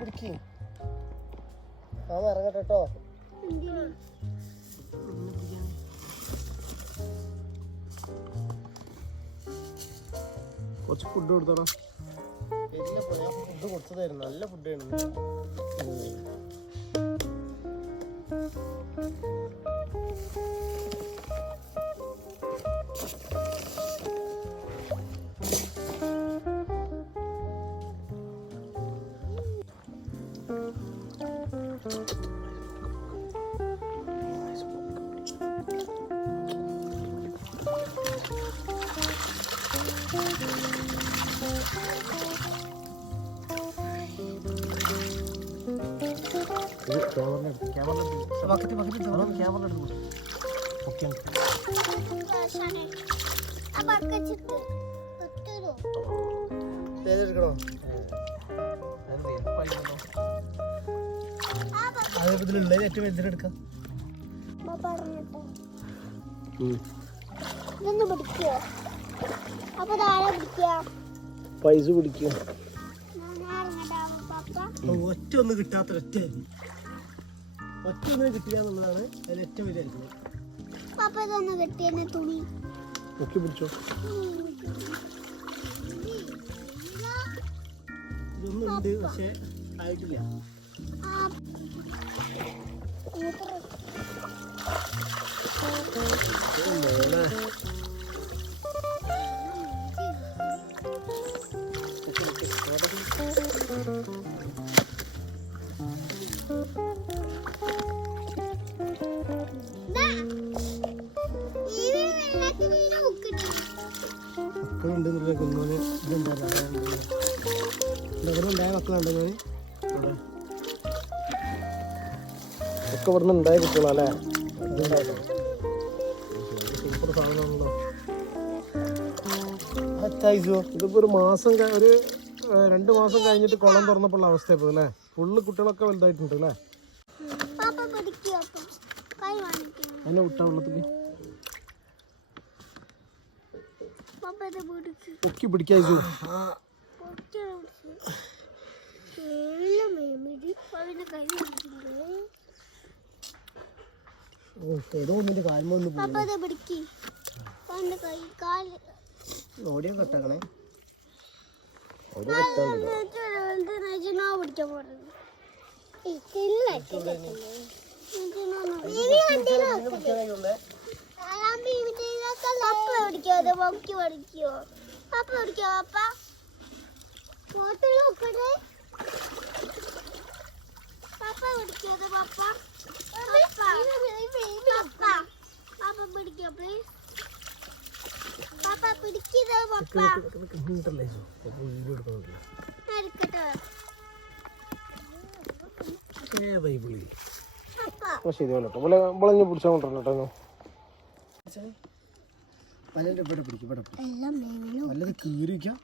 പിടിക്ക്. ആ ഇറങ്ങട്ടെ കേട്ടോ. കുറച്ച് ഫുഡ് കൊടുത്തോടാ. ഫുഡ് കൊടുത്തതായിരുന്നു, നല്ല ഫുഡായിരുന്നു. അതിലുള്ളത് ഏറ്റവും വലുതെടുക്കാം. പൈസ പിടിക്കുക. ഒറ്റ ഒന്ന് കിട്ടാത്ത ഒറ്റ ഒന്നും കിട്ടില്ല എന്നുള്ളതാണ് അതിൽ ഏറ്റവും വലിയ തുണി ഒക്കെ പിടിച്ചോ. ഇതൊന്നും ഉണ്ട്, പക്ഷെ ആയിട്ടില്ല. മക്കളുണ്ട് കുന്നോന്. ഇതെന്താ ഉണ്ടായ മക്കളുണ്ട് ഞാൻ ഒക്കെ ഇവിടുന്ന് ഉണ്ടായ കുട്ടികളല്ലേ. സൂപ്പർ സാധനമാണല്ലോ. ഇതിപ്പോ ഒരു മാസം ഒരു 2 മാസം കഴിഞ്ഞിട്ട് കുളം തുറന്നപ്പോൾ അവസ്ഥ അല്ലേ. ഫുള്ള് കുട്ടികളൊക്കെ വലുതായിട്ടുണ്ട് അല്ലേ. അതിനെ വിട്ടാ വെള്ളത്തിൽ പൊക്കി പിടിക്കായിച്ചു. ഏതോ ഒന്നിന്റെ കാൽമൊന്ന് ഓടിയാ കെട്ടക്കണേ. ശരിയല്ലോ വിളഞ്ഞ് പിടിച്ചാൽ കൊണ്ടുവരട്ടോ. പലരുടെ ഇവിടെ പിടിക്കും, ഇവിടെ പിടിക്കും. വല്ലത് കീറിക്കാം.